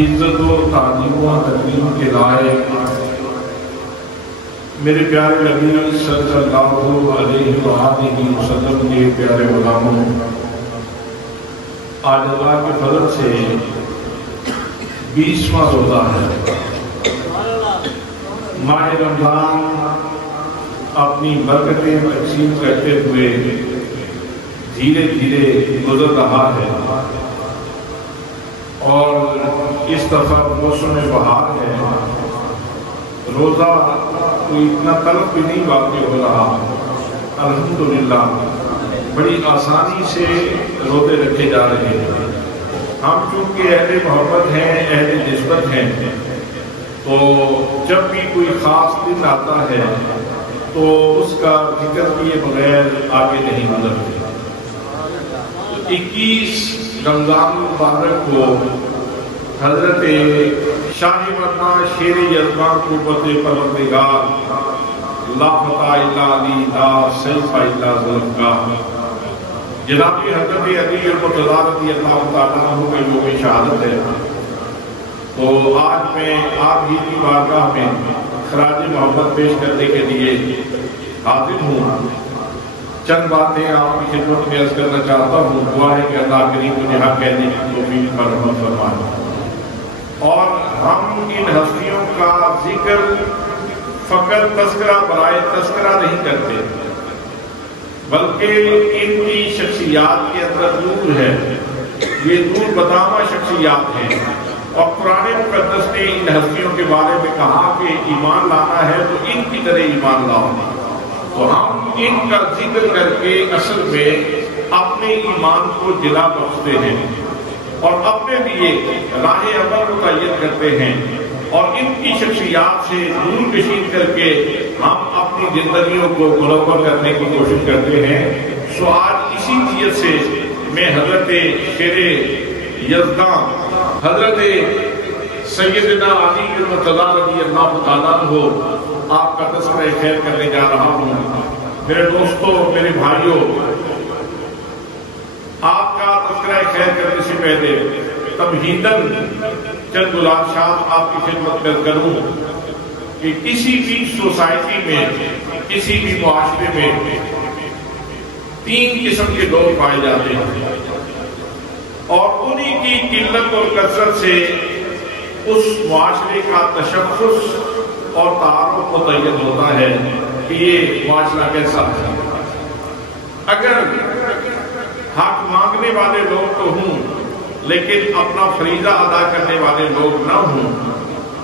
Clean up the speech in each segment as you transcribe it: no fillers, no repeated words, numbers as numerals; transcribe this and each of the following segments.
عزت و تعظیم و تکریم کے لائق میرے پیارے نبی صلی اللہ علیہ وآلہ وسلم کے پیارے غلاموں، آج اللہ کے فضل سے 20واں روزہ ہے۔ ماہ رمضان اپنی برکتیں تقسیم کرتے ہوئے دھیرے دھیرے گزر رہا ہے، اور اس دفعہ موسم بہار ہے، روزہ کوئی اتنا طلب بھی نہیں واقع ہو رہا۔ الحمدللہ بڑی آسانی سے روزے رکھے جا رہے ہیں۔ ہم چونکہ اہل محبت ہیں، اہل نسبت ہیں، تو جب بھی کوئی خاص دن آتا ہے تو اس کا ذکر کیے بغیر آگے نہیں گزرتے۔ 21 رمضان مبارک کو حضرت شاہ مردان شیر یزدان قوت پروردگار لا فتح الا علی لا سیف الا ذوالفقار جناب حضرت علی المرتضی رضی اللہ تعالیٰ عنہ کے یوم شہادت ہے، تو آج میں آپ ہی کی بارگاہ میں خراج محبت پیش کرنے کے لیے حاضر ہوں۔ چند باتیں آپ کی خدمت میں عرض کرنا چاہتا ہوں۔ دعا ہے کہ اللہ کریم مجھے حق کہنے کی توفیق پر رحمت فرمائے۔ اور ہم ان ہستیوں کا ذکر فقط تذکرہ برائے تذکرہ نہیں کرتے، بلکہ ان کی شخصیات کے اندر نور ہے، یہ نور بدامہ شخصیات ہیں، اور قرآن مقدس نے ان ہستیوں کے بارے میں کہا کہ ایمان لانا ہے تو ان کی طرح ایمان لاؤ۔ تو ہم ان کا ذکر کر کے اصل میں اپنے ایمان کو جلا بخشتے ہیں اور اپنے لیے راہ عمل متعین کرتے ہیں، اور ان کی شخصیات سے نور کشید کر کے ہم اپنی زندگیوں کو منور کرنے کی کوشش کرتے ہیں۔ سو آج اسی نیت سے میں حضرت شیر یزدان حضرت سیدنا علی المرتضی رضی اللہ تعالیٰ عنہ آپ کا تذکرہ خیر کرنے جا رہا ہوں۔ میرے دوستوں، میرے بھائیوں، آپ کا تذکرہ خیر کرنے سے پہلے تمہیداً چند گزارشات آپ کی خدمت میں کروں کہ کسی بھی سوسائٹی میں، کسی بھی معاشرے میں 3 قسم کے لوگ پائے جاتے ہیں، اور انہی کی قلت اور کثرت سے اس معاشرے کا تشخص اور تعارف متعین ہوتا ہے کہ یہ معاشرہ کیسا ہے۔ اگر حق مانگنے والے لوگ تو ہوں لیکن اپنا فریضہ ادا کرنے والے لوگ نہ ہوں،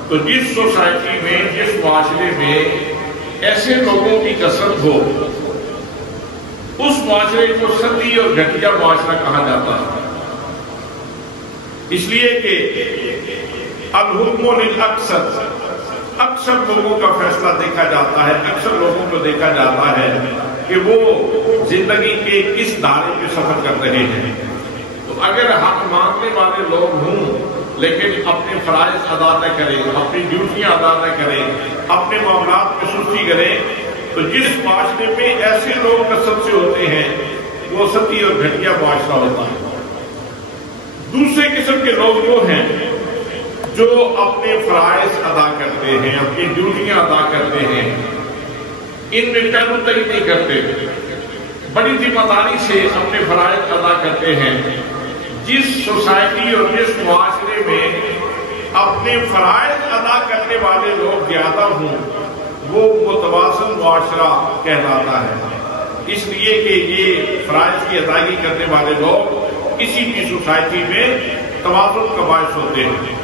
تو جس سوسائٹی میں، جس معاشرے میں ایسے لوگوں کی کثرت ہو، اس معاشرے کو سطحی اور گھٹیا معاشرہ کہا جاتا ہے۔ اس لیے کہ الحکم للاکثر، اکثر لوگوں کا فیصلہ دیکھا جاتا ہے، اکثر لوگوں کو دیکھا جاتا ہے کہ وہ زندگی کے کس دائرے پہ سفر کر رہے ہیں۔ تو اگر حق مانگنے والے لوگ ہوں لیکن اپنے فرائض ادا نہ کریں، اپنی ڈیوٹیاں ادا نہ کریں، اپنے معاملات میں سستی کریں، تو جس معاشرے میں ایسے لوگ کثرت سے ہوتے ہیں وہ سطحی اور گھٹیا معاشرہ ہوتا ہے۔ دوسرے قسم کے لوگ وہ ہیں جو اپنے فرائض ادا کرتے ہیں، اپنی ڈیوٹیاں ادا کرتے ہیں، ان میں پہلو تک نہیں کرتے، بڑی ذمہ داری سے اپنے فرائض ادا کرتے ہیں۔ جس سوسائٹی اور جس معاشرے میں اپنے فرائض ادا کرنے والے لوگ زیادہ ہوں وہ متوازن معاشرہ کہلاتا ہے، اس لیے کہ یہ فرائض کی ادائیگی کرنے والے لوگ کسی بھی سوسائٹی میں توازن کا باعث ہوتے ہیں۔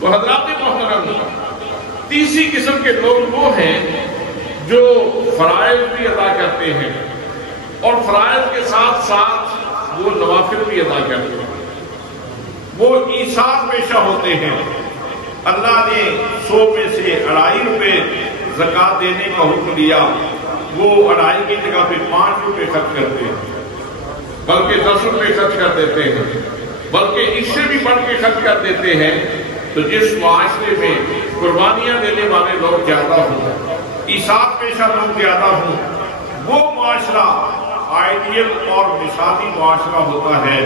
تو حضرات محترم، تیسری قسم کے لوگ وہ ہیں جو فرائض بھی ادا کرتے ہیں اور فرائض کے ساتھ ساتھ وہ نوافل بھی ادا کرتے ہیں، وہ ایثار پیشہ ہوتے ہیں۔ اللہ نے 100 میں سے 2.5 روپے زکوٰۃ دینے کا حکم دیا، وہ 2.5 کی جگہ پہ 5 روپے خرچ کرتے ہیں، بلکہ 10 روپے خرچ کر دیتے ہیں، بلکہ اس سے بھی بڑھ کے خرچ کر دیتے ہیں۔ تو جس معاشرے میں قربانیاں دینے والے لوگ زیادہ ہوں، ایثار پیشہ لوگ زیادہ ہوں، وہ معاشرہ آئیڈیل اور مثالی معاشرہ ہوتا ہے۔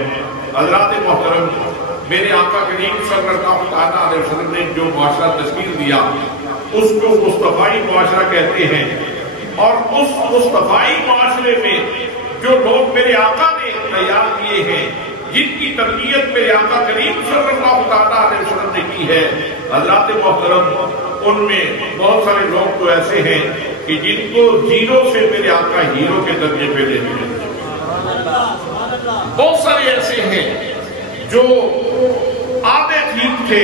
حضرات محترم، میرے آقا کریم صلی اللہ علیہ وسلم نے جو معاشرہ تشکیل دیا اس کو مصطفائی معاشرہ کہتے ہیں، اور اس مصطفائی معاشرے میں جو لوگ میرے آقا نے تیار کیے ہیں، جن کی تربیت میرے آقا کریم صلی اللہ علیہ وسلم نے کی ہے، حضرات محترم، ان میں بہت سارے لوگ تو ایسے ہیں کہ جن کو زیرو سے میرے آقا ہیرو کے درجے پہ لے گئے، بہت سارے ایسے ہیں جو آدھے ٹھیک تھے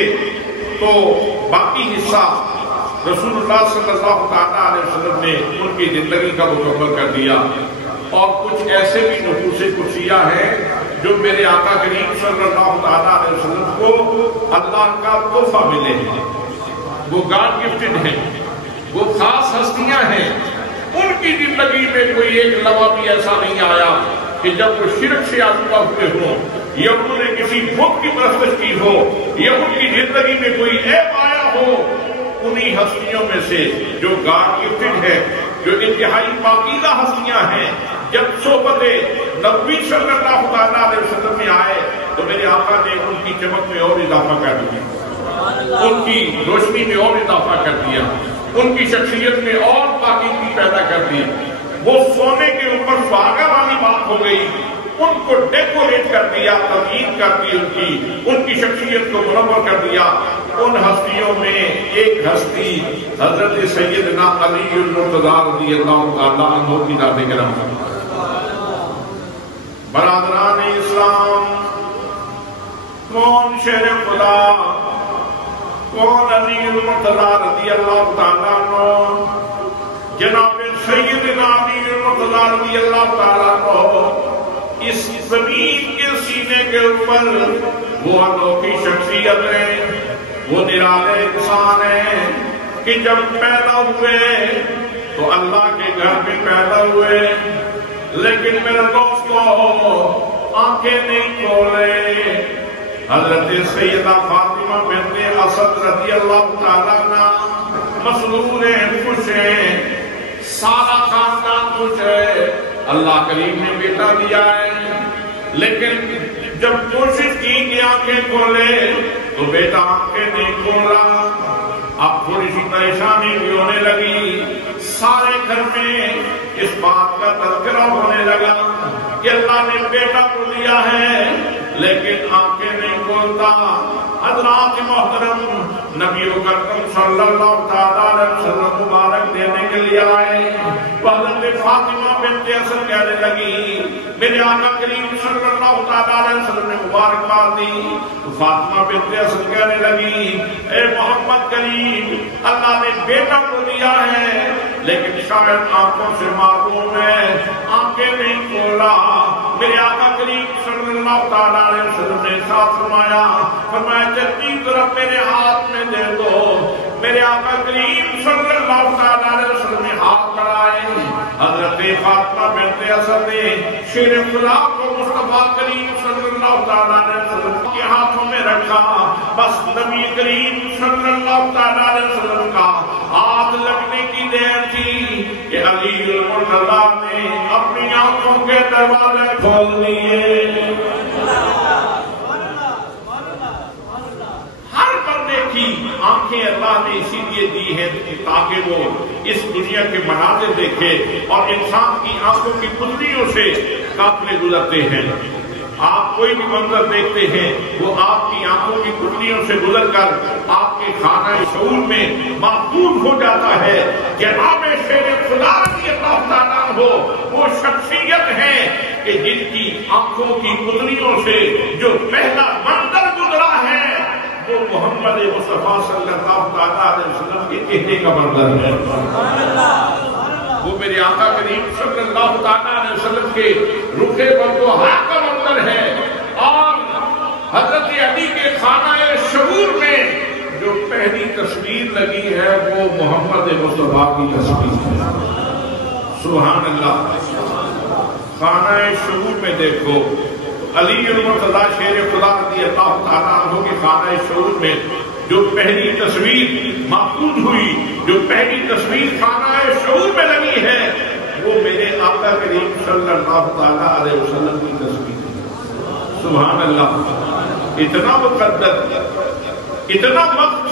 تو باقی حصہ رسول اللہ صلی اللہ علیہ وسلم نے ان کی زندگی کا مکمل کر دیا، اور کچھ ایسے بھی نفوس قدسیہ ہیں جو میرے آقا کریم صلی اللہ علیہ وسلم کو اللہ کا تحفہ ملے ہیں، وہ گاڈ گفٹڈ ہیں، وہ خاص ہستیاں ہیں۔ ان کی زندگی میں کوئی ایک لمحہ بھی ایسا نہیں آیا کہ جب وہ شرک سے آلودہ ہوئے ہوں یا انہوں نے کسی بت کی پرستش کی ہو یا ان کی زندگی میں کوئی عیب آیا ہو۔ انہی ہستیوں میں سے جو گاڈ گفٹڈ ہے، جو انتہائی پاکیزہ ہستیاں ہیں، جب صحبت نبی صلی اللہ علیہ وسلم میں آئے تو میرے آقا نے ان کی چمک میں اور اضافہ کر دیا، ان کی روشنی میں اور اضافہ کر دیا، ان کی شخصیت میں اور پاکیزگی پیدا کر دی۔ وہ سونے کے اوپر سہاگا والی بات ہو گئی، ان کو ڈیکوریٹ کر دیا، تزئین کر دی، ان کی شخصیت کو منور کر دیا۔ ان ہستیوں میں ایک ہستی حضرت سیدنا علی المرتضی رضی اللہ تعالیٰ عنہ کی ذات کرام۔ برادران اسلام، کون شیر خدا، کون علی المرتضی رضی اللہ تعالیٰ عنہ؟ جناب سیدنا علی المرتضی رضی اللہ تعالیٰ عنہ اس زمین کے سینے کے اوپر وہ انوکھی شخصیت ہے، وہ نرالے انسان ہے کہ جب پیدا ہوئے تو اللہ کے گھر میں پیدا ہوئے، لیکن میرے دوستو آنکھیں نہیں کھولے۔ حضرت سیدہ فاطمہ بنت اسد رضی اللہ تعالیٰ عنہ مسرور ہیں، خوش ہیں، سارا خاندان خوش ہے، اللہ کریم نے بیٹا دیا ہے، لیکن جب کوشش کی کہ آنکھیں کھولے تو بیٹا آنکھیں نہیں کھولا۔ اب تھوڑی سی پریشانی بھی ہونے لگی، سارے گھر میں اس بات کا تذکرہ ہونے لگا کہ اللہ نے بیٹا کو دیا ہے لیکن آنکھیں نہیں کھولتا۔ حضرات محترم نبی اکرم صلی اللہ علیہ وسلم مبارک دینے کے لیے آئے، حضرت فاطمہ بنت اسد کہنے لگی، میرے آقا کریم صلی اللہ علیہ وسلم نے مبارکباد دی۔ فاطمہ بنت اسد کہنے لگی، اے محمد کریم، اللہ نے بیٹا کو دیا ہے لیکن شاید آنکھوں سے معلوم ہے، آنکھیں نہیں کھولا۔ میرے آقا کریم صلی اللہ علیہ وسلم نے ساتھ فرمایا جلدی طرف میرے ہاتھ میں دے دو۔ میرے آقا کریم صلی اللہ علیہ وسلم نے ہاتھ بڑھائے، حضرت فاطمہ بنت اسد نے شیر خدا کو مصطفیٰ کریم صلی اللہ علیہ وسلم کے ہاتھوں میں رکھا۔ بس نبی کریم صلی اللہ علیہ وسلم کا ہاتھ لگنے کی دیر تھی کہ علی المرتضیٰ نے اپنی آنکھوں کے دروازے کھول دیے۔ ہر بندے کی آنکھیں اللہ نے اسی لیے دی ہیں تاکہ وہ اس دنیا کے مناظر دیکھے، اور انسان کی آنکھوں کی پتلیوں سے قافلے گزرتے ہیں۔ آپ کوئی بھی منظر دیکھتے ہیں وہ آپ کی آنکھوں کی پتلیوں سے گزر کر آپ کے خانہ شعور میں محفوظ ہو جاتا ہے۔ جناب شیر خدا رضی اللہ تعالیٰ عنہ وہ شخصیت ہے کہ جن کی آنکھوں کی پتلیوں سے جو پہلا منظر گزرا ہے وہ محمد مصطفیٰ صلی اللہ علیہ وسلم کے کہنے کا منظر ہے۔ وہ میرے آقا کریم صلی اللہ علیہ وسلم کے رخ بردوہا کا منظر ہے، اور حضرت علی کے خانہ شعور میں جو پہلی تصویر لگی ہے وہ محمد مصطفیٰ کی تصویر ہے۔ سبحان اللہ۔ خانہ شعور میں دیکھو، علی المرتضیٰ شیر خدا رضی اللہ تعالیٰ عنہ کے خانہ شعور میں جو پہلی تصویر محفوظ ہوئی، جو پہلی تصویر خانہ شعور میں لگی ہے وہ میرے آقا کریم صلی اللہ علیہ وسلم کی تصویر ہے۔ سبحان اللہ۔ اتنا مقدس، اتنا وقت،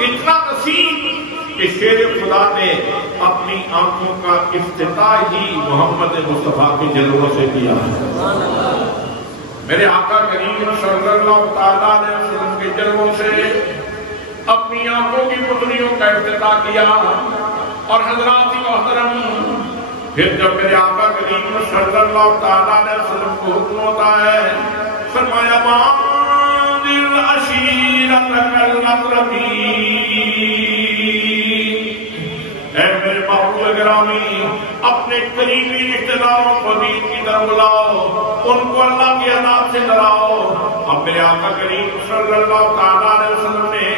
اتنا نصیب کہ شیر خدا نے اپنی آنکھوں کا افتتاح ہی محمد مصطفیٰ کے جلووں سے کیا ہے۔ میرے آقا کریم صلی اللہ علیہ وسلم کے جلووں سے اپنی آنکھوں کی پتلیوں کا افتتاح کیا، اور حضرات محترم پھر جب میرے آقا کریم صلی اللہ علیہ وسلم کو حکم ہوتا ہے، فرمایا وانذر عشیرتک الاقربین، اے میرے محبوب گرامی، اپنے قریبی رشتہ داروں کو دین کی طرف بلاؤ، ان کو اللہ کی عذاب سے ڈراؤ۔ اب میرے آقا کریم صلی اللہ علیہ وسلم نے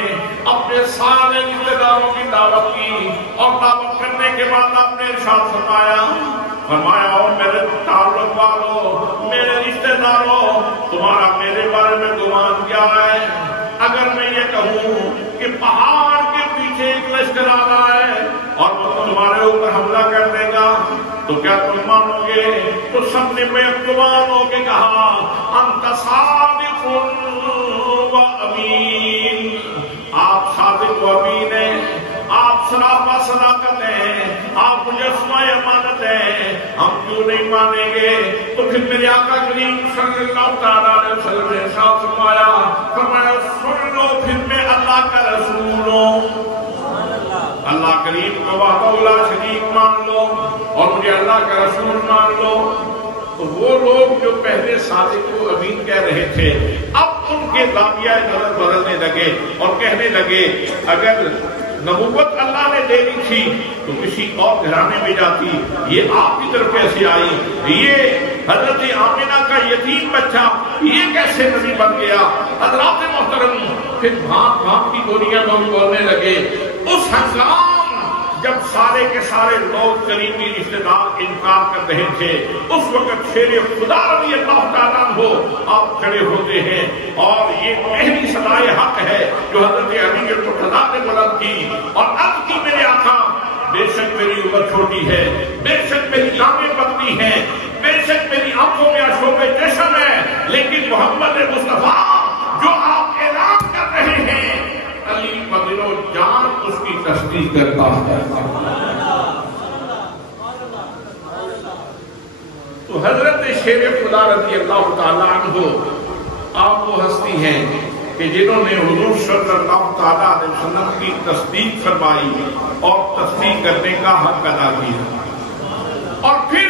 اپنے سارے رشتہ داروں کی دعوت کی، اور دعوت کرنے کے بعد آپ نے ارشاد فرمایا اور میرے تعلق والوں، میرے رشتہ داروں، تمہارا میرے بارے میں گمان کیا ہے؟ اگر میں یہ کہوں کہ پہاڑ کے پیچھے ایک لشکر آ رہا ہے اور تمہارے اوپر حملہ کر دے گا تو کیا تم مانو گے؟ تو سب نے بیعتمان ہو کے کہا انت صادق و امین، آپ صادق و امین ہیں، آپ سراپا صداقت ہیں، آپ مجسمہ امانت ہیں، ہم کیوں نہیں مانیں گے؟ تو پھر میرے آقا کریم صلی اللہ علیہ وسلم نے ارشاد فرمایا سن لو، پھر میں اللہ کا رسول ہوں، اللہ کریم کو وحدہ لا شریک مان لو اور مجھے اللہ کا رسول مان لو۔ تو وہ لوگ جو پہلے صادق و امین کہہ رہے تھے اب ان کے دعویٰ نظر بدلنے لگے اور کہنے لگے اگر نبوت اللہ نے دے دی تھی تو کسی اور گھرانے میں جاتی، یہ آپ کی طرف کیسے آئی؟ یہ حضرت آمنہ کا یتیم بچہ یہ کیسے نبی بن گیا؟ حضرات محترم پھر بھانت بھانت کی گولیاں بولنے لگے۔ اس ہنگام جب سارے کے سارے لوگ قریبی رشتہ دار انکار کر رہے تھے، اس وقت شیر خدا رضی اللہ تعالیٰ عنہ آپ کھڑے ہوتے ہیں، اور یہ پہلی صدائے حق ہے جو حضرت علی المرتضیٰ نے بلند کی اور عرض کی میرے آقا بے شک میری عمر چھوٹی ہے، بے شک میری جامیں پتلی ہیں، بے شک میری آنکھوں میں اشوب چشم ہے، لیکن محمد مصطفیٰ جو آپ اعلان کر رہے ہیں علی بدل و جان اس کی تصدیق کرتا ہے۔ تو حضرت شیر خدا رضی اللہ تعالیٰ عنہ آپ وہ ہستی ہیں کہ جنہوں نے حضور صلی اللہ تعالیٰ علیہ وسلم کی تصدیق فرمائی اور تصدیق کرنے کا حق ادا کیا، اور پھر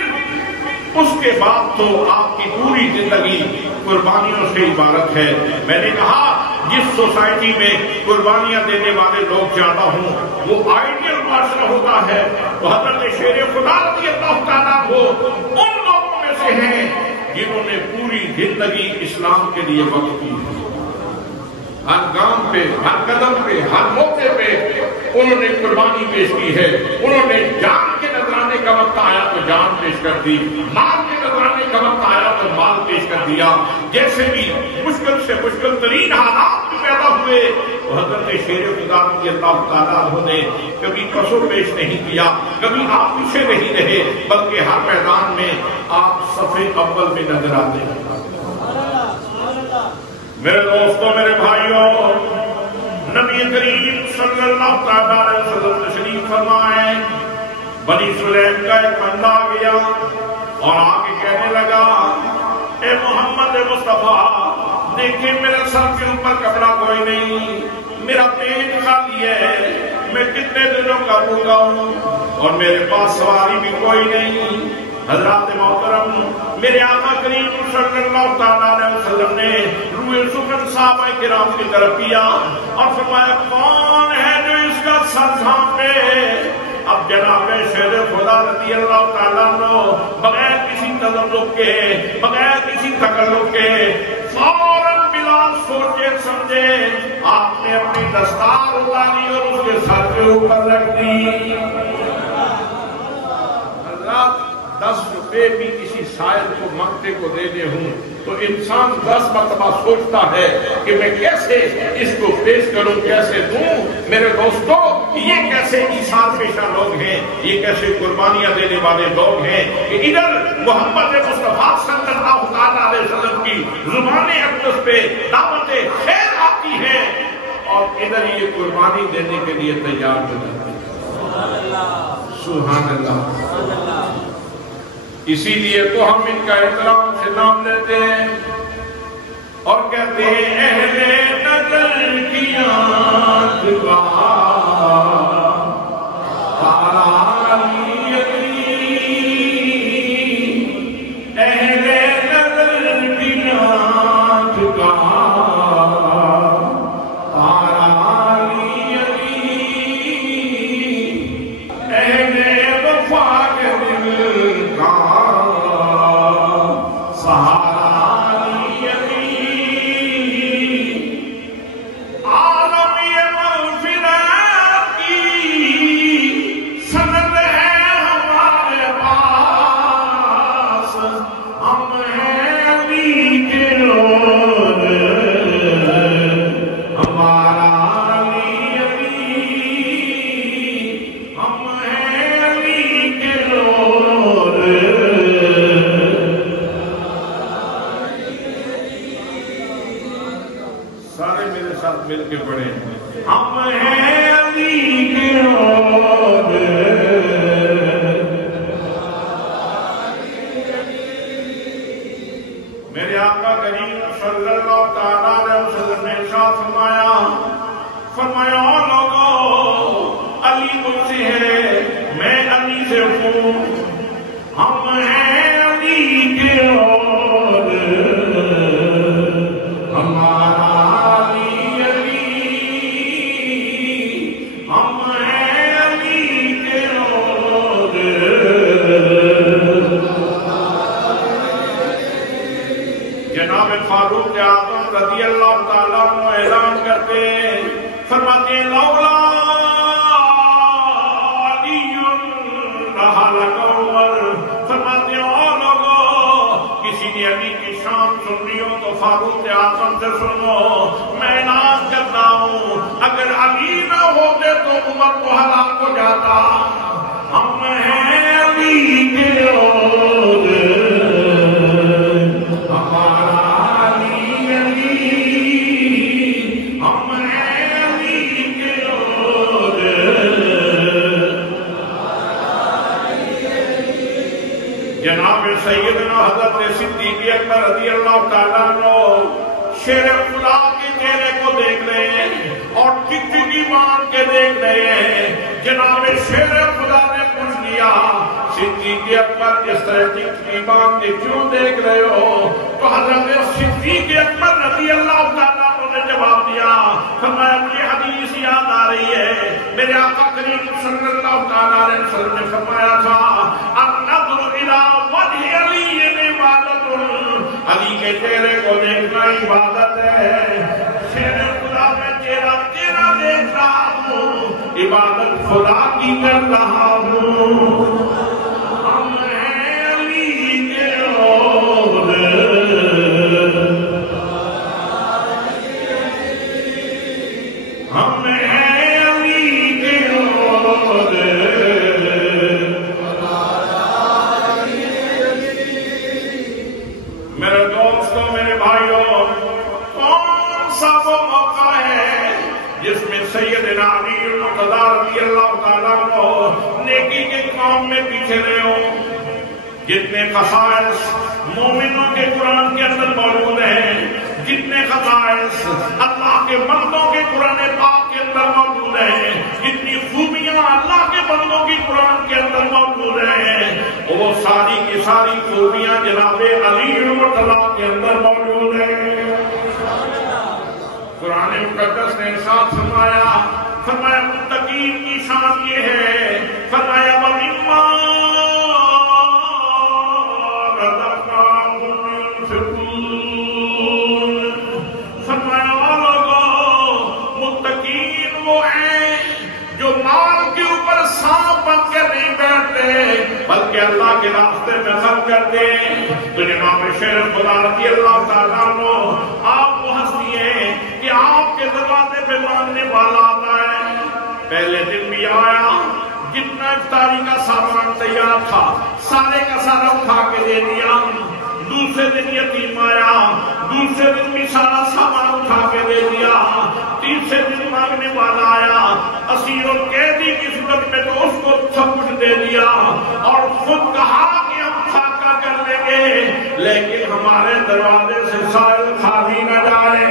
اس کے بعد تو آپ کی پوری زندگی قربانیوں سے عبارت ہے۔ میں نے کہا جس سوسائٹی میں قربانیاں دینے والے لوگ زیادہ ہوں وہ آئیڈیل معاشرہ ہوتا ہے۔ تو حضرت شیر خدا رضی اللہ تعالیٰ کو ان لوگوں میں سے ہیں جنہوں نے پوری زندگی اسلام کے لیے وقف کی، ہر گام پہ، ہر قدم پہ، ہر موقع پہ انہوں نے قربانی پیش کی ہے۔ انہوں نے جان کے نذرانے کا وقت آیا تو جان پیش کر دی، مال کے نذرانے کا وقت آیا تو مال پیش کر دیا۔ جیسے بھی مشکل سے مشکل ترین حالات پیدا ہوئے تو حضرت شیر خدا رضی اللہ تعالیٰ عنہ نے کبھی قصور پیش نہیں کیا، کبھی آپ پیچھے نہیں رہے، بلکہ ہر میدان میں آپ صفے اول میں نظر آتے ہیں۔ میرے دوستوں، میرے بھائیوں، نبی کریم صلی اللہ تعالیٰ علیہ وسلم تشریف فرمائے، بنی سلیم کا ایک بندہ آ گیا اور آگے کہنے لگا، اے محمد مصطفیٰ، دیکھیں میرے سر کے اوپر کپڑا کوئی نہیں، میرا پیٹ خالی ہے، میں کتنے دنوں کا بھوکا ہوں اور میرے پاس سواری بھی کوئی نہیں۔ حضرات محترم، میرے آقا کریم صلی اللہ تعالیٰ علیہ وسلم نے روئے سخن صحابہ کرام کی طرف کیا اور فرمایا، کون ہے جو اس کا سر ڈھانپے؟ اب جناب شیر خدا رضی اللہ تعالیٰ عنہ بغیر کسی تذبذب کے، بغیر کسی تکلف کے، فوراً بلا سوچے سمجھے آپ نے اپنی دستار اتاری اور اس کے سر کے اوپر رکھ دی۔ حضرات، 10 روپے بھی کسی سائل کو منگتے کو دینے ہوں تو انسان 10 مرتبہ سوچتا ہے کہ میں کیسے اس کو پیش کروں، کیسے دوں۔ میرے دوستو، یہ کیسے ایثار پیشہ لوگ ہیں، یہ کیسے قربانیاں دینے والے لوگ ہیں کہ ادھر محمد مصطفیٰ صلی اللہ علیہ وسلم کی زبان اقدس پہ دعوت خیر آتی ہے اور ادھر یہ قربانی دینے کے لیے تیار ہو جاتے ہیں۔ سبحان اللہ۔ اسی لیے تو ہم ان کا احترام سے نام لیتے ہیں اور کہتے ہیں، اہل نظر کی آنکھ کا تارا علی، اہل نظر کی آنکھ کا تارا علی، اہل وفا کے دل کا مل کے پڑھے، ہم ہیں علی کے اور میرے آقا کریم صلی اللہ تعالیٰ علیہ وسلم نے ارشاد فرمایا لوگوں، علی مجھ سے ہے، میں علی سے ہوں، ہم ہیں علی کے اور ہمارا فاروق اعظم رضی اللہ تعالیٰ عنہ اعلان کرتے ہیں، فرماتے ہیں، لولا علی لہلک عمر، فرماتے ہیں او لوگوں، کسی نے علی کی شان سننی ہو تو فاروق اعظم سے سنو۔ میں اعلان کرتا ہوں، اگر علی نہ ہوتے تو عمر تو ہلاک ہو جاتا۔ ہم ہیں علی کے اور ہمارا جناب سیدنا حضرت صدیق اکبر رضی اللہ تعالیٰ عنہ شیر خدا کے چہرے کو انگلی مان کے دیکھ رہے ہیں. جناب شیر خدا نے پوچھ لیا صدیق اکبر اس طرح کی بات کے کیوں دیکھ رہے ہو؟ تو حضرت صدیق اکبر رضی اللہ تعالیٰ نے جواب دیا، فرمایا مجھے حدیث یاد آ رہی ہے، میرے آقا کریم صلی اللہ تعالیٰ علیہ وسلم نے فرمایا تھا النظر الی وجہ علی عبادت، علی کے چہرے کو دیکھنا عبادت ہے. شیر خدا میں چہرہ تیرا دیکھ رہا ہوں، عبادت خدا کی کر رہا ہوں. ہم ہیں علی کے اور ہم ہیں علی کے اور میرے دوستوں، میرے بھائیوں، کون سا وہ موقع ہے جس میں سیدنا علی المرتضیٰ رضی اللہ تعالیٰ عنہ نیکی کے کام میں پیچھے رہے ہوں؟ جتنے خصائص مومنوں کے قرآن کے اندر موجود ہیں، جتنے خصائص اللہ کے بندوں کے قرآن پاک کے اندر موجود ہیں، جتنی خوبیاں اللہ کے بندوں کی قرآن کے اندر موجود ہیں، وہ ساری کی ساری خوبیاں جناب علی المرتضیٰ کے اندر موجود ہیں. قرآن مقدس نے ارشاد فرمایا متقین کی شان یہ ہے، فرمایا وَمِمَّا رَزَقْنَاهُمْ يُنْفِقُونَ، فرمایا لوگوں متقین وہ ہیں جو مال کے اوپر سانپ بن کے نہیں بیٹھتے بلکہ اللہ کے راستے میں خرچ کرتے ہیں. تو جناب شیر خدا رضی اللہ تعالیٰ عنہ آپ کو ہنسی ہیں کہ آپ کے دروازے پہ مانگنے والا آتا ہے. پہلے دن بھی آیا، جتنا افطاری کا سامان تیار تھا سارے کا سارا اٹھا کے دے دیا. دوسرے دن یتیم آیا، دوسرے دن بھی سارا سامان اٹھا کے دے دیا. تیسرے دن مانگنے والا آیا، اسیر و قیدی کی صورت میں تو اس کو سب کچھ دے دیا اور خود کہا کہ ہم خاکہ کر لیں گے لیکن ہمارے دروازے سے سائل خالی نہ جائے.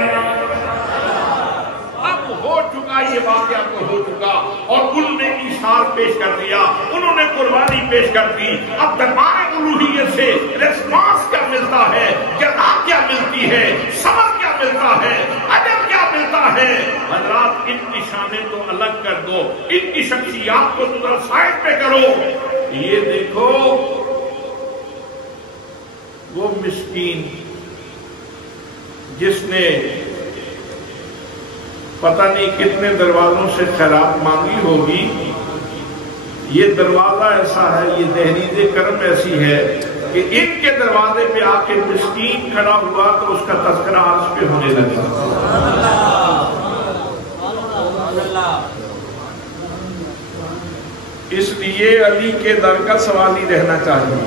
اب ہو چکا یہ واقعہ تو ہو چکا اور انہوں نے اشار پیش کر دیا، انہوں نے قربانی پیش کر دی. اب دربار الوہیت سے ریسپانس کیا ملتا ہے، جزا کیا ملتی ہے، صبر کیا ملتا ہے، اجر کیا ملتا ہے. حضرات ان کی شانیں تو الگ کر دو، ان کی شخصیات کو ذرا سائڈ پہ کرو. یہ دیکھو وہ مسکین جس نے پتہ نہیں کتنے دروازوں سے خیرات مانگی ہوگی، یہ دروازہ ایسا ہے، یہ دہلیز کرم ایسی ہے کہ ان کے دروازے پہ آ کے مسکین کھڑا ہوا تو اس کا تذکرہ عرش پہ ہونے لگا. اس لیے علی کے در کا سوال ہی رہنا چاہیے.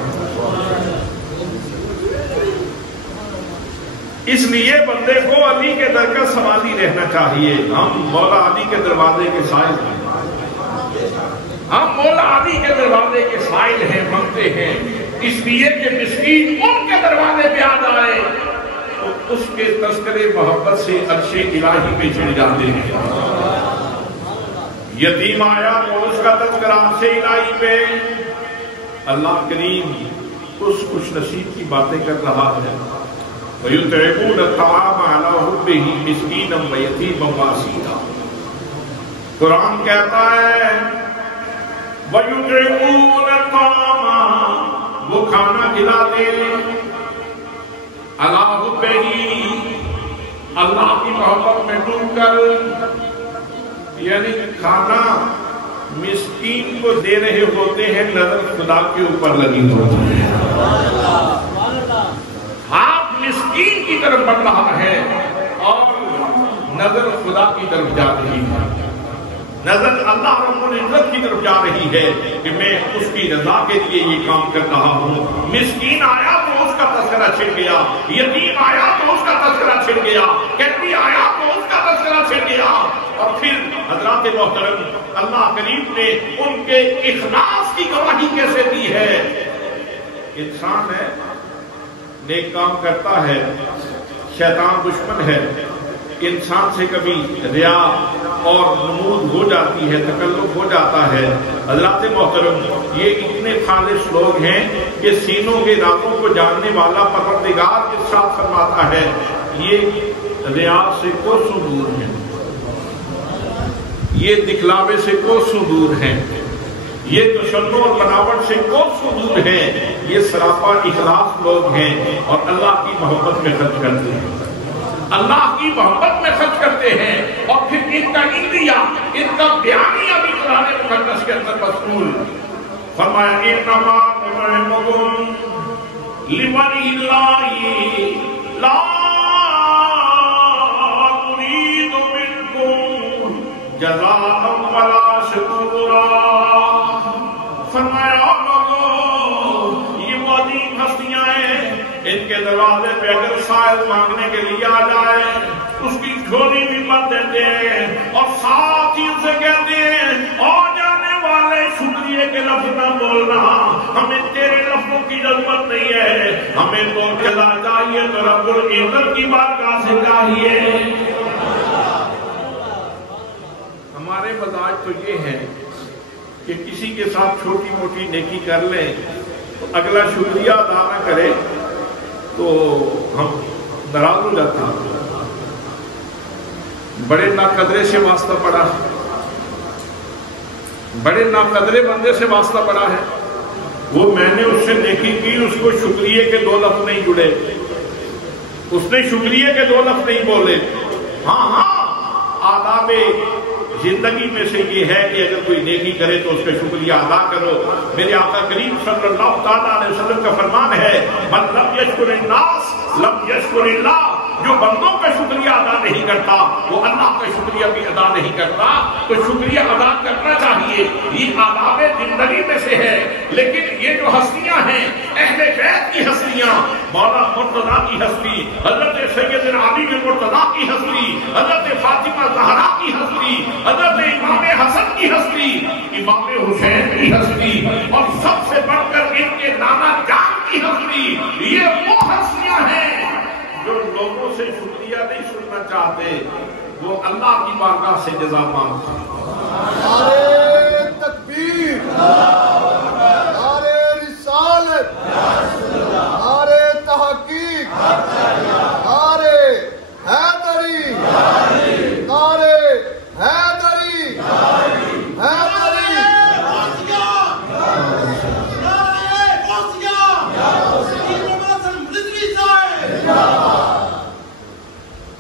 اس لیے بندے کو علی کے در کا سوال ہی رہنا چاہیے. ہم مولا علی کے دروازے کے سائل ہیں، ہم مولا علی کے دروازے کے سائل ہیں، مانگتے ہیں. اس لیے کہ مسکین ان کے دروازے پہ آ جائے تو اس کے تذکرے محبت سے عرش الہی پہ چڑھ جاتے ہیں. یتیم آیا تو اس کا تذکرہ عرش الہی پہ. اللہ کریم اس خوش نصیب کی باتیں کر رہا ہے. وَيُطْعِمُونَ الطَّعَامَ عَلَىٰ حُبِّهِ مِسْكِينًا وَيَتِيمًا وَأَسِيرًا. قرآن کہتا ہے وَيُطْعِمُونَ الطَّعَامَ، وہ کھانا کھلاتے عَلَىٰ حُبِّهِ، اللہ کی محبت میں ڈوب کر، یعنی کھانا مسکین کو دے رہے ہوتے ہیں، نظر خدا کے اوپر لگی ہوتی ہے. مسکین کی طرف بڑھ رہا ہے اور نظر خدا کی طرف جا رہی ہے، نظر اللہ رب العزت کی طرف جا رہی ہے کہ میں اس کی رضا کے لیے یہ کام کر رہا ہوں. مسکین آیا تو اس کا تذکرہ چھڑ گیا، یتیم آیا تو اس کا تذکرہ چھڑ گیا، قیدی آیا تو اس کا تذکرہ چھڑ گیا. اور پھر حضرات محترم اللہ کریم نے ان کے اخلاص کی گواہی کیسے دی ہے. انسان ہے، نیک کام کرتا ہے، شیطان دشمن ہے، انسان سے کبھی ریا اور نمود ہو جاتی ہے، تکلف ہو جاتا ہے۔ حضرات محترم، یہ اتنے خالص لوگ ہیں کہ سینوں کے رازوں کو جاننے والا پروردگار ارشاد فرماتا ہے یہ ریاض سے کوسوں دور ہیں، یہ دکھلاوے سے کوسوں دور ہیں، یہ تشنع اور بناوٹ سے کوسوں دور ہیں، یہ سراپا اخلاص لوگ ہیں اور اللہ کی محبت میں خرچ کرتے ہیں، اللہ کی محبت میں خرچ کرتے ہیں۔ اور پھر ان کا اندیا، ان کا بیانیہ بھی قرآن مقدس کے اندر مذکور فرمایا انما نطعمکم لوجہ اللہ لا نرید منکم جزاء ولا شکورا۔ فرمایا یہ وہ عظیم ہستیاں ہیں، ان کے دروازے پہ اگر سائل مانگنے کے لیے آ جائے اس کی جھولی بھی بند دیتے ہیں اور ساتھ ہی اسے کہتے ہیں آ جانے والے شکریہ کے لفظ نہ بولنا، ہمیں تیرے لفظوں کی ضرورت نہیں ہے، ہمیں تو جزا چاہیے تو رب العزت کی بارگاہ سے چاہیے۔ ہمارے مزاج تو یہ ہے کہ کسی کے ساتھ چھوٹی موٹی نیکی کر لیں تو اگلا شکریہ ادا نہ کرے تو ہم ناراض ہو جاتے ہیں۔ بڑے ناقدرے سے واسطہ پڑا ہے، بڑے ناقدرے بندے سے واسطہ پڑا ہے، وہ میں نے اس سے نیکی کی، اس کو شکریہ کے 2 لفظ نہیں جڑے، اس نے شکریہ کے 2 لفظ نہیں بولے۔ ہاں آداب زندگی میں سے یہ ہے کہ اگر کوئی نیکی کرے تو اس کا شکریہ ادا کرو۔ میرے آقا کریم صلی اللہ تعالیٰ علیہ وسلم کا فرمان ہے من لم یشکر الناس لم یشکر اللہ، جو بندوں کا شکریہ ادا نہیں کرتا وہ اللہ کا شکریہ بھی ادا نہیں کرتا۔ تو شکریہ ادا کرنا چاہیے، یہ آداب زندگی میں سے ہے۔ لیکن یہ جو ہستیاں ہیں اہل بیت کی ہستیاں، مولا مرتضیٰ کی ہستی، حضرت سیدنا علی بن مرتضیٰ کی ہستی، حضرت فاطمہ زہرا کی ہستی، حضرت امام حسن کی ہستی، امام حسین کی ہستی، اور سب سے بڑھ کر ان کے نانا جان کی ہستی، یہ وہ ہستیاں ہیں جو لوگوں سے شکریہ نہیں سننا چاہتے، وہ اللہ کی بارگاہ سے جزا مانگتے ہیں۔ نعرہ تکبیر، نعرہ رسالت، نعرہ تحقیق، نعرہ حیدری، نعرہ حیدری، حیدری،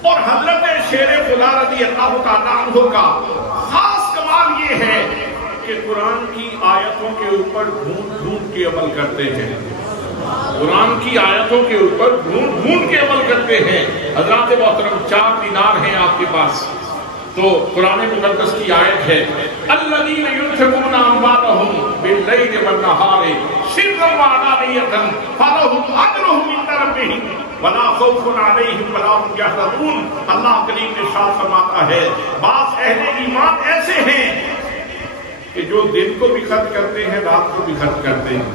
اور حضرت شیر خدا رضی اللہ تعالیٰ عنہ کا خاص کمال یہ ہے کہ قرآن کی آیتوں کے اوپر ڈھونڈ ڈھونڈ کے عمل کرتے ہیں، قرآن کی آیتوں کے اوپر ڈھونڈ ڈھونڈ کے عمل کرتے ہیں۔ حضرات محترم 4 دینار ہیں آپ کے پاس، تو قرآن مقدس کی آیت ہے الذین ينفقون اموالهم باللیل والنہار سرا وعلانیۃ فلہم اجرہم عند ربہم ولا خوف علیہم ولا هم یحزنون۔ اللہ کریم نے ارشاد فرماتا ہے بعض اہل ایمان ایسے ہیں کہ جو دن کو بھی خرچ کرتے ہیں، رات کو بھی خرچ کرتے ہیں،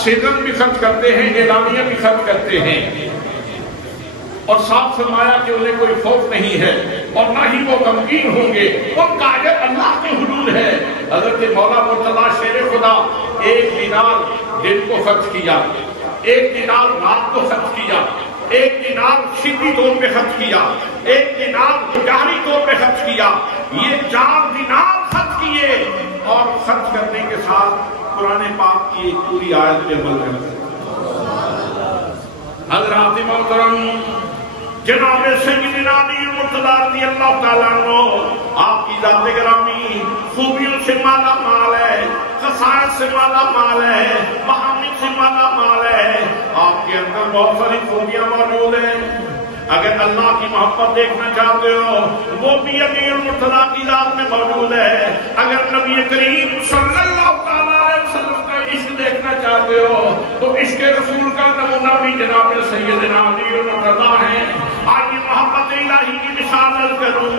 سرن بھی خرچ کرتے ہیں، اعلانیہ بھی خرچ کرتے ہیں، اور ساتھ فرمایا کہ انہیں کوئی خوف نہیں ہے اور نہ ہی وہ غمگین ہوں گے، ان کا اجر اللہ کے حدود ہے۔ حضرت مولا مرتضیٰ شیر خدا 1 دینار دن کو خرچ کیا، 1 دینار رات کو خرچ کیا، 1 دینار سری طور پہ خرچ کیا، 1 دینار جاری طور پہ خرچ کیا، یہ 4 دینار خرچ کیے اور خرچ کرنے کے ساتھ قرآن پاک کی ایک پوری آیت پہ عمل کرتے۔ حضرات محترم جناب سیدنا علی مرتضیٰ رضی اللہ تعالیٰ عنہ آپ کی ذات گرامی خوبیوں سے مالا مال ہے، خصائص سے مالا مال ہے، محامد سے مالا مال ہے، آپ کے اندر بہت ساری خوبیاں موجود ہیں۔ اگر اللہ کی محبت دیکھنا چاہتے ہو وہ بھی امیر مرتضیٰ کی ذات میں موجود ہے، اگر نبی کریم صلی اللہ تعالیٰ علیہ وسلم کا عشق دیکھنا چاہتے ہو تو عشق رسول کا نمونہ بھی جناب سیدنا علی مرتضیٰ ہیں۔ آئیے محبت الہی کی مثال کروں۔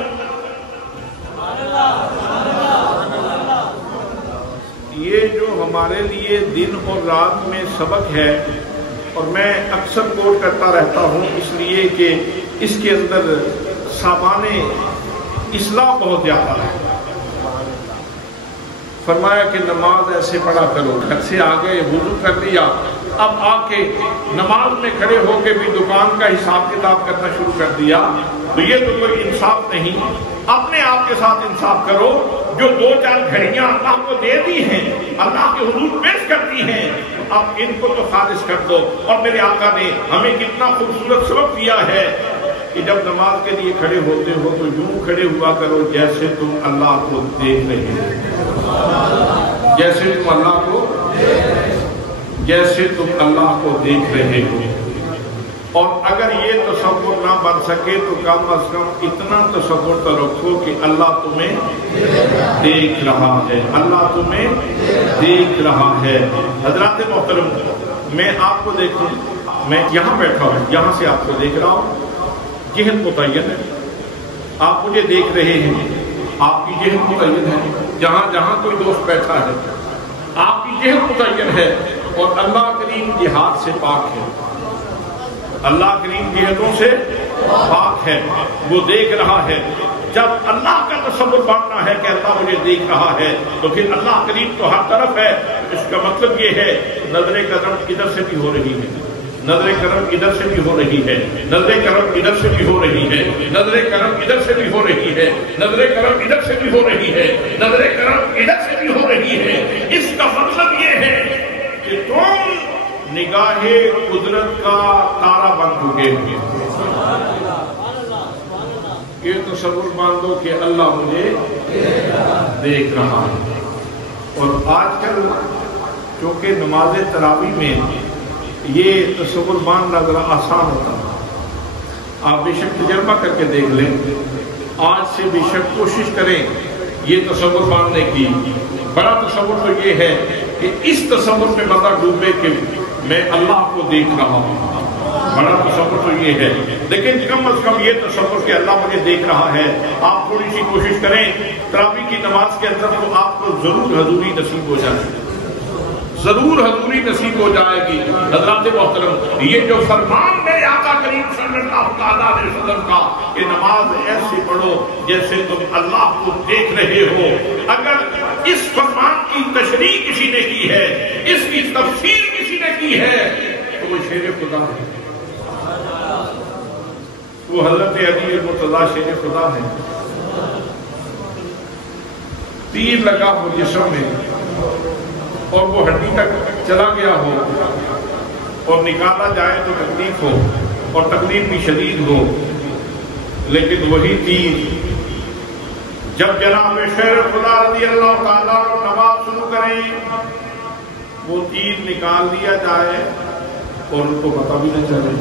یہ جو ہمارے لیے دن اور رات میں سبق ہے، اور میں اکثر کوٹ کرتا رہتا ہوں اس لیے کہ اس کے اندر سامان اصلاح بہت زیادہ ہے۔ فرمایا کہ نماز ایسے پڑھا کرو، گھر سے آگے وضو کر لیا، اب آ کے نماز میں کھڑے ہو کے بھی دکان کا حساب کتاب کرنا شروع کر دیا، تو یہ تو کوئی انصاف نہیں۔ اپنے آپ کے ساتھ انصاف کرو، جو 2-4 گھڑیاں اللہ کو دے دی ہیں، اللہ کے حضور پیش کر دی ہیں، اب ان کو تو خالص کر دو۔ اور میرے آقا نے ہمیں کتنا خوبصورت سبق دیا ہے کہ جب نماز کے لیے کھڑے ہوتے ہو تو یوں کھڑے ہوا کرو جیسے تم اللہ کو دیکھ رہے ہو، جیسے تم اللہ کو دیکھ رہے ہو۔ اور اگر یہ تصور نہ بن سکے تو کم از کم اتنا تصور تو رکھو کہ اللہ تمہیں دیکھ رہا ہے، اللہ تمہیں دیکھ رہا ہے۔ حضرات محترم، میں آپ کو دیکھوں، میں یہاں بیٹھا ہوں، یہاں سے آپ کو دیکھ رہا ہوں، جہت متعین ہے، آپ مجھے دیکھ رہے ہیں، آپ کی جہت متعین ہے، جہاں جہاں کوئی دوست بیٹھا ہے آپ کی جہت متعین ہے، اور اللہ کریم جہاد سے پاک ہے، اللہ کریم جہتوں سے پاک ہے، وہ دیکھ رہا ہے۔ جب اللہ کا تصور بننا ہے کہ اللہ مجھے دیکھ رہا ہے تو پھر اللہ کریم تو ہر طرف ہے، اس کا مطلب یہ ہے نظر کرم ادھر سے بھی ہو رہی ہے، نظر کرم ادھر سے بھی ہو رہی ہے، نظر کرم ادھر سے بھی ہو رہی ہے، نظر کرم ادھر سے بھی ہو رہی ہے، نظر کرم ادھر سے بھی ہو رہی ہے، نظر کرم ادھر سے بھی ہو رہی ہے۔ اس کا مطلب یہ ہے کہ تم نگاہ قدرت کا تارا بن چکے ہیں۔ یہ تصور باندھو کہ اللہ مجھے دیکھ رہا ہے۔ اور آج کل چونکہ نماز تراویح میں یہ تصور باندھنا ذرا آسان ہوتا ہے، آپ بے شک تجربہ کر کے دیکھ لیں، آج سے بے شک کوشش کریں یہ تصور باندھنے کی۔ بڑا تصور تو یہ ہے کہ اس تصور میں بندہ ڈوبے کہ میں اللہ کو دیکھ رہا ہوں، بڑا تصور تو یہ ہے، لیکن کم از کم یہ تصور کہ اللہ مجھے دیکھ رہا ہے۔ آپ تھوڑی سی کوشش کریں، تراویح کی نماز کے اندر تو آپ کو ضرور حضوری نصیب ہو جائے گی، ضرور حضوری نصیب ہو جائے گی۔ حضرات محترم، یہ جو فرمان میرے آقا کریم صلی اللہ تعالیٰ علیہ وسلم کا کہ نماز ایسے پڑھو جیسے تم اللہ کو دیکھ رہے ہو، اگر اس فرمان کی تشریح کسی نے کی ہے، اس کی تفسیر کسی نے کی ہے تو وہ شیر خدا ہے، وہ حضرت علی المرتضیٰ شیر خدا ہے۔ تیر لگا ہو جسم میں اور وہ ہڈی تک چلا گیا ہو اور نکالا جائے تو تکلیف ہو اور تکلیف بھی شدید ہو، لیکن وہی تیر جب جناب شیر خدا رضی اللہ تعالیٰ کو نماز شروع کریں، وہ تیر نکال دیا جائے اور ان کو پتہ بھی نہ چلے۔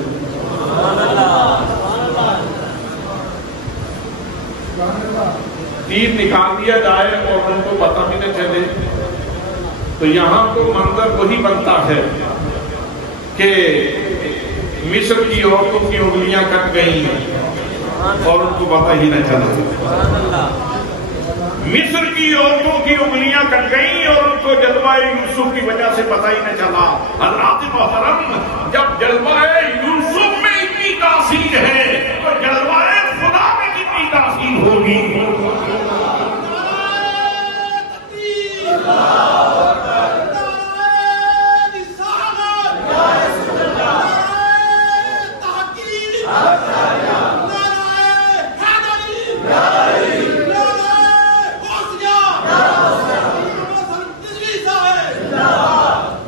تیر نکال دیا جائے اور ان کو پتہ بھی نہ چلے، تو یہاں تو منظر وہی بنتا ہے کہ مصر کی عورتوں کی انگلیاں کٹ گئی اور ان کو پتہ ہی نہ چلا، مصر کی عورتوں کی انگلیاں کٹ گئیں اور ان کو جلوہ یوسف کی وجہ سے پتہ ہی نہ چلا۔ حضرات محترم، جب جلوہ یوسف میں اتنی تاثیر ہے تو جلوہ خدا میں کتنی تاثیر ہوگی۔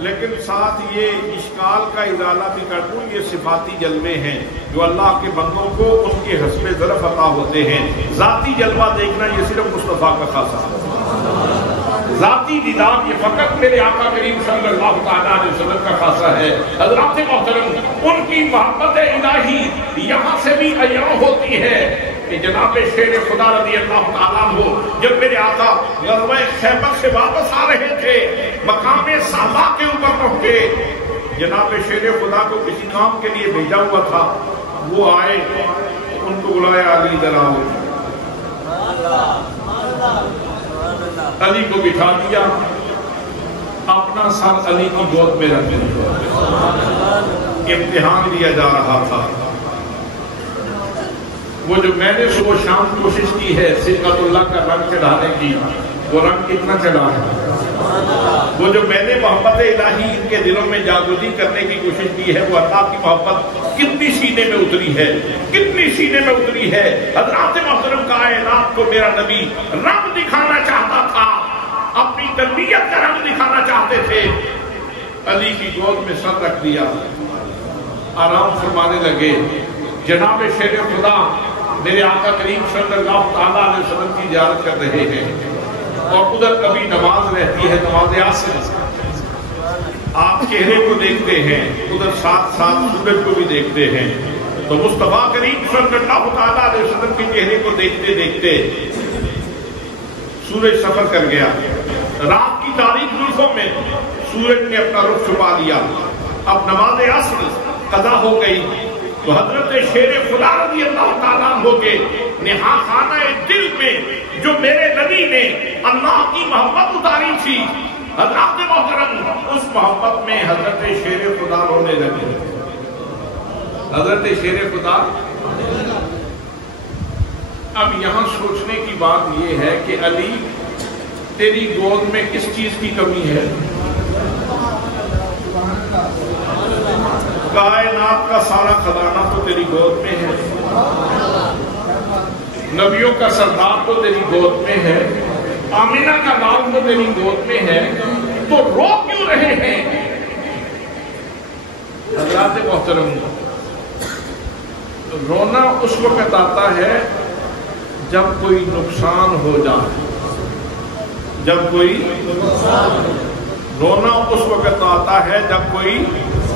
لیکن ساتھ یہ اشکال کا ازالہ بھی کر دوں، یہ صفاتی جلوے ہیں جو اللہ کے بندوں کو ان کے حسب ظرف عطا ہوتے ہیں۔ ذاتی جلوہ دیکھنا یہ صرف مصطفیٰ کا خاصہ ہے، ذاتی دیدار یہ فقط میرے آقا کریم صلی اللہ تعالیٰ علیہ وسلم کا خاصہ ہے۔ حضرات محترم، ان کی محبت الہی یہاں سے بھی عیاں ہوتی ہے کہ جناب شیر خدا رضی اللہ تعالیٰ عنہ جب میرے آقا غزوہ خیبر سے واپس آ رہے تھے، مقام صحابہ کے اوپر پہنچے، جناب شیر خدا کو کسی کام کے لیے بھیجا ہوا تھا، وہ آئے، ان کو بلایا، علی ادھر آؤ، علی کو بٹھا دیا، اپنا سر علی کی گود میں رکھ دیا، امتحان لیا جا رہا تھا۔ وہ جو میں نے صبح شام کوشش کی ہے صبغۃ اللہ کا رنگ چڑھانے کی، وہ رنگ کتنا چڑھا ہے؟ وہ جو میں نے محبت الہی ان کے دلوں میں جاگزی کرنے کی کوشش کی ہے، وہ اللہ کی محبت کتنی سینے میں اتری ہے، کتنی سینے میں اتری ہے۔ حضرات محترم کائنات کو میرا نبی رنگ دکھانا چاہتا تھا، اپنی تربیت کا رنگ دکھانا چاہتے تھے۔ علی کی گود میں سر رکھ دیا، آرام فرمانے لگے۔ جناب شیر خدا میرے آقا کریم صلی اللہ تعالیٰ علیہ وسلم کی زیارت کر رہے ہیں، اور ادھر کبھی نماز رہتی ہے، نماز عصر، آپ چہرے کو دیکھتے ہیں، ادھر ساتھ ساتھ سورج کو بھی دیکھتے ہیں، تو مصطفیٰ کریم صلی اللہ تعالیٰ علیہ وسلم کے چہرے کو دیکھتے دیکھتے سورج سفر کر گیا۔ رات کی تاریک زلفوں میں سورج نے اپنا رخ چھپا لیا۔ اب نماز عصر قضا ہو گئی تو حضرت شیر خدا رضی اللہ تعالیٰ عنہ کے نہا خانہ دل میں جو میرے نبی نے اللہ کی محبت اتاری تھی، حضرات محترم اس محبت میں حضرت شیر خدا رونے لگے۔ حضرت شیر خدا، اب یہاں سوچنے کی بات یہ ہے کہ علی تیری گود میں کس چیز کی کمی ہے؟ کائنات کا سارا خزانہ تو تیری گود میں ہے، نبیوں کا سردار تو تیری گود میں ہے، آمینہ کا لال تو تیری گود میں ہے، تو رو کیوں رہے ہیں؟ حضرات محترم، رونا اس وقت آتا ہے جب کوئی نقصان ہو جائے، جب کوئی رونا اس وقت آتا ہے جب کوئی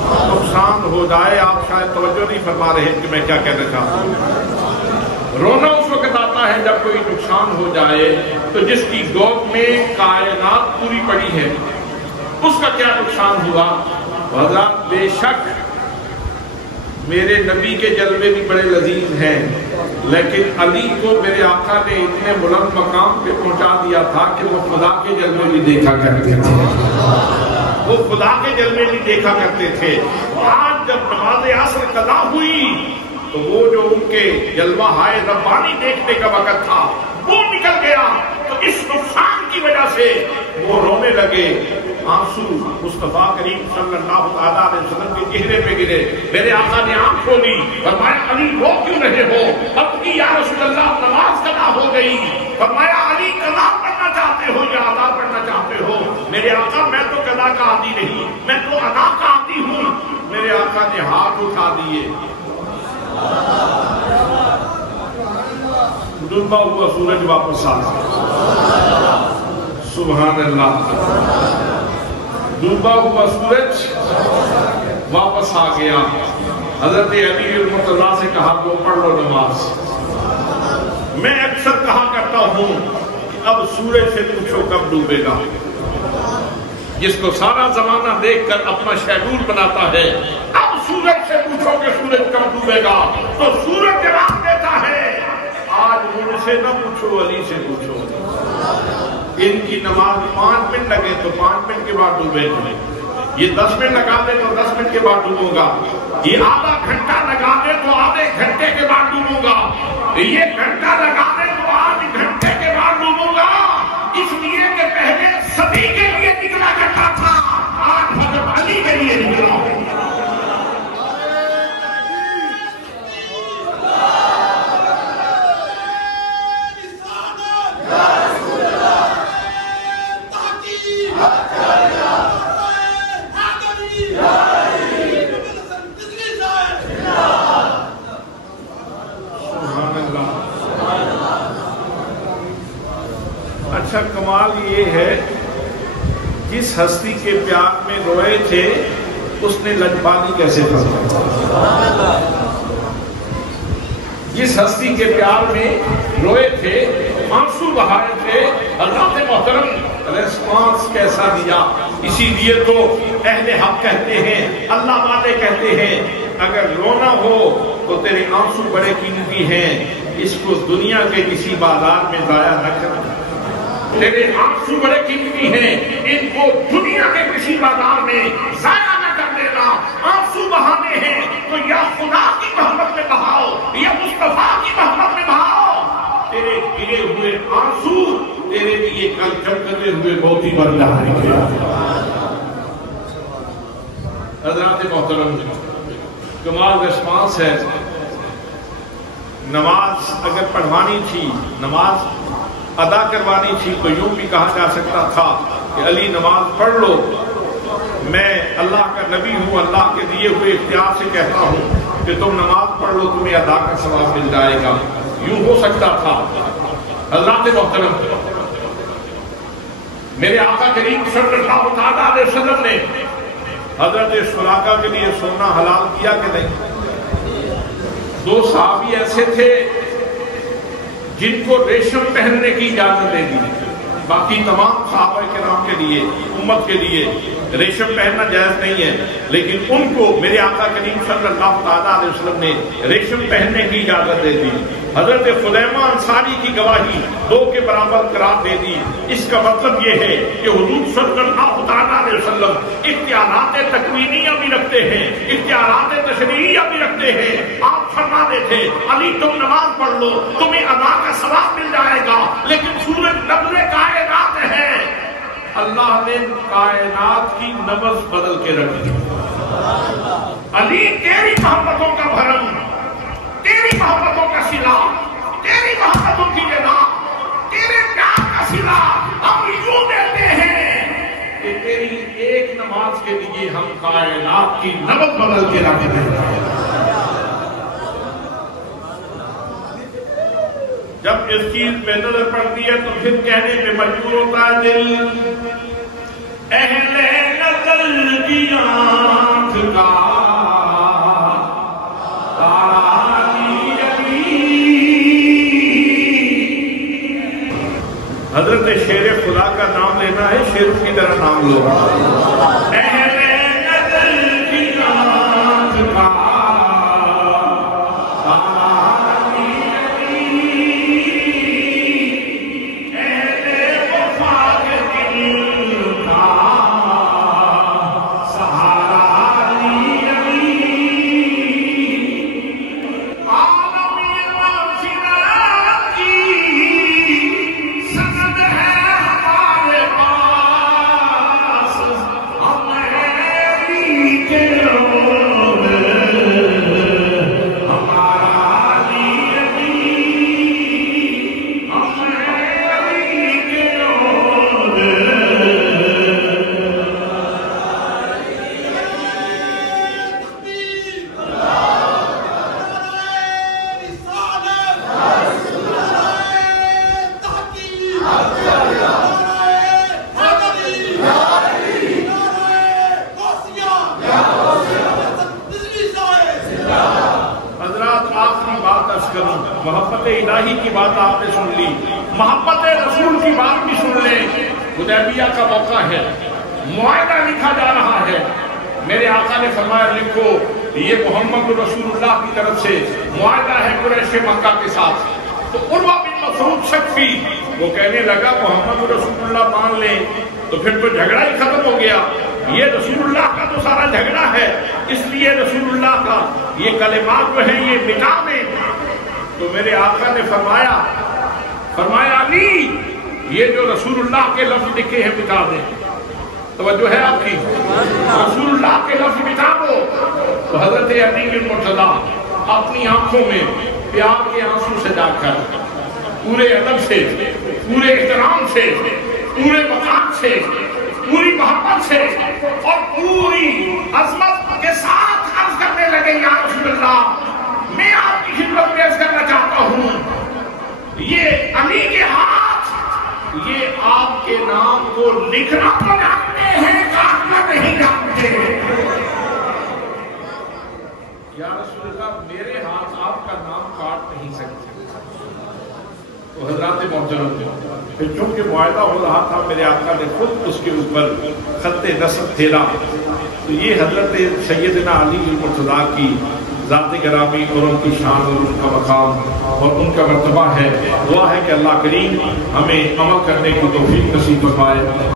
نقصان ہو جائے۔ آپ شاید توجہ نہیں فرما رہے ہیں کہ میں کیا کہنا چاہتا ہوں۔ رونا اس وقت آتا ہے جب کوئی نقصان ہو جائے، تو جس کی گود میں کائنات پوری پڑی ہے اس کا کیا نقصان ہوا؟ حضرات بے شک میرے نبی کے جلوے بھی بڑے لذیذ ہیں، لیکن علی کو میرے آقا نے اتنے بلند مقام پہ پہنچا دیا تھا کہ وہ خدا کے جلوے بھی دیکھا کرتے تھے، وہ خدا کے جلوے بھی دیکھا کرتے تھے۔ آج جب نماز عصر قضا ہوئی تو وہ جو ان کے جلوہ ہائے ربانی دیکھنے کا وقت تھا وہ نکل گیا، تو اس نقصان کی وجہ سے وہ رونے لگے۔ آنسو مصطفیٰ کریم صلی اللہ تعالیٰ علیہ وسلم کے چہرے پہ گرے۔ میرے آقا نے آنکھ کھولی، فرمایا علی رو کیوں رہے ہو؟ اب کی یا رسول اللہ نماز قضا ہو گئی۔ فرمایا علی قضا پڑھنا چاہتے ہو یا ادا پڑھنا چاہتے ہو؟ میرے آقا میں تو قضا کا عادی نہیں، میں تو ادا کا عادی ہوں۔ میرے آقا نے ہاتھ اٹھا دیے، ڈوبا ہوا سورج واپس آ گیا۔ سبحان اللہ، ڈوبا ہوا سورج واپس آ گیا۔ حضرت علی رحمۃ اللہ سے کہا تو پڑھ لو نماز۔ میں اکثر کہا کرتا ہوں اب سورج سے پوچھو کب ڈوبے گا۔ جس کو سارا زمانہ دیکھ کر اپنا شیڈول بناتا ہے، اب سورج سے پوچھو کہ سورج کب ڈوبے گا، تو سورج جواب دیتا ہے آج مجھ سے نہ پوچھو، علی سے پوچھو۔ ان کی نماز 5 منٹ لگے تو 5 منٹ کے بعد ڈوبے گا، یہ 10 منٹ لگا دے تو 10 منٹ کے بعد ڈوبوں گا، یہ آدھا گھنٹہ لگا دے تو آدھے گھنٹے کے بعد ڈوبوں گا، یہ گھنٹہ لگا دے تو آدھے گھنٹے کے بعد ڈوبوں گا۔ اس لیے کہ پہلے سبھی کے لیے نکلا کرتا تھا، آج حضرت علی کے لیے نکلا۔ اچھا کمال یہ ہے جس ہستی کے پیار میں روئے تھے اس نے لجپانی کیسے فرمایا؟ جس ہستی کے پیار میں روئے تھے، آنسو بہائے تھے، اللہ محترم ریسپانس کیسا دیا؟ اسی لیے تو اہل حق کہتے ہیں، اللہ والے کہتے ہیں اگر رونا ہو تو تیرے آنسو بڑے قیمتی ہیں، اس کو دنیا کے کسی بازار میں ضائع نہ کرنا۔ تیرے آنسو بڑے قیمتی ہیں، ان کو دنیا کے کسی بازار میں ضائع نہ کر دینا۔ آنسو بہانے ہیں تو یا خدا کی محبت میں بہاؤ یا مصطفیٰ کی محبت بہے ہوئے آنسو تیرے لیے کل چمکتے ہوئے بہت ہی بردار کیا۔ حضرات محترم، کمال ریسپانس ہے۔ نماز اگر پڑھوانی تھی، نماز ادا کروانی تھی تو یوں بھی کہا جا سکتا تھا کہ علی نماز پڑھ لو، میں اللہ کا نبی ہوں، اللہ کے دیے ہوئے اختیار سے کہتا ہوں کہ تم نماز پڑھ لو، تمہیں ادا کا ثواب مل جائے گا، یوں ہو سکتا تھا۔ حضرات محترم، میرے آقا کریم صلی اللہ علیہ وسلم نے حضرت سراقہ کے لیے سونا حلال کیا کہ نہیں؟ دو صحابی ایسے تھے جن کو ریشم پہننے کی اجازت دے دی، باقی تمام صحابہ کرام کے لیے، امت کے لیے ریشم پہننا جائز نہیں ہے، لیکن ان کو میرے آقا کریم صلی اللہ علیہ وسلم نے ریشم پہننے کی اجازت دے دی۔ حضرت خزیمہ انصاری کی گواہی 2 کے برابر قرار دے دی۔ اس کا مطلب یہ ہے کہ حضور صلی اللہ علیہ وسلم اختیارات تکوینیہ بھی رکھتے ہیں، اختیارات تشریعیہ بھی رکھتے ہیں۔ آپ فرماتے تھے علی تم نماز پڑھ لو، تمہیں ادا کا ثواب مل جائے گا، لیکن سورج نبض کائنات ہے، اللہ نے کائنات کی نبض بدل کے رکھ دی۔ علی تیری محبتوں کا بھرم، تیری محبتوں کا صلہ، تیری محبتوں کی جزا، تیرے پیار کا صلہ ہم یوں دیتے ہیں کہ تیری ایک نماز کے لیے ہم کائنات کی نبض بدل کے رکھ دیں۔ جب اس چیز پہ نظر پڑتی ہے تو پھر کہنے پہ مجبور ہوتا ہے دل، اہل نظر کی آنکھ کا حضرت شیر خدا کا نام لینا ہے، شیروں کی طرح نام لو۔ اہل نظر کی آنکھ کا محبت الہی کی بات آپ نے سن لی، محبت رسول کی بات بھی سن لیں۔ حدیبیہ کا موقع ہے، معاہدہ لکھا جا رہا ہے، میرے آقا نے فرمایا لکھو یہ محمد رسول اللہ کی طرف سے معاہدہ ہے قریش مکہ کے ساتھ۔ تو عروہ بن مسعود ثقفی وہ کہنے لگا محمد رسول اللہ مان لیں تو پھر تو جھگڑا ہی ختم ہو گیا، یہ رسول اللہ کا تو سارا جھگڑا ہے، اس لیے رسول اللہ کا یہ کلمات جو ہیں یہ مٹا دیں۔ تو میرے آقا نے فرمایا علی یہ جو رسول اللہ کے لفظ لکھے ہیں مٹا دیں۔ توجہ ہے آپ کی، رسول اللہ کے لفظ مٹا دو۔ تو حضرت علی بن مرتضیٰ اپنی آنکھوں میں پیار کے آنسو سے جا کر پورے ادب سے، پورے احترام سے، پورے مقام سے، پوری محبت سے اور پوری عظمت کے ساتھ عرض کرنے لگے یا رسول اللہ میں آپ کی خدمت پیش کرنا چاہتا ہوں، یہ علی کے ہاتھ یہ آپ کے نام کو لکھنا تو جانتے ہیں، کاٹنا نہیں جانتے۔ یا رسول اللہ میرے ہاتھ آپ کا نام کاٹ نہیں سکتے۔ تو حضرات محترم پھر چونکہ معاہدہ ہو رہا تھا میرے آقا نے خود اس کے اوپر خط نصب پھیرا۔ تو یہ حضرت سیدنا علی المرتضیٰ کی ذات گرامی اور ان کی شان اور ان کا مقام اور ان کا مرتبہ ہے۔ دعا ہے کہ اللہ کریم ہمیں عمل کرنے کی توفیق نصیب فرمائے۔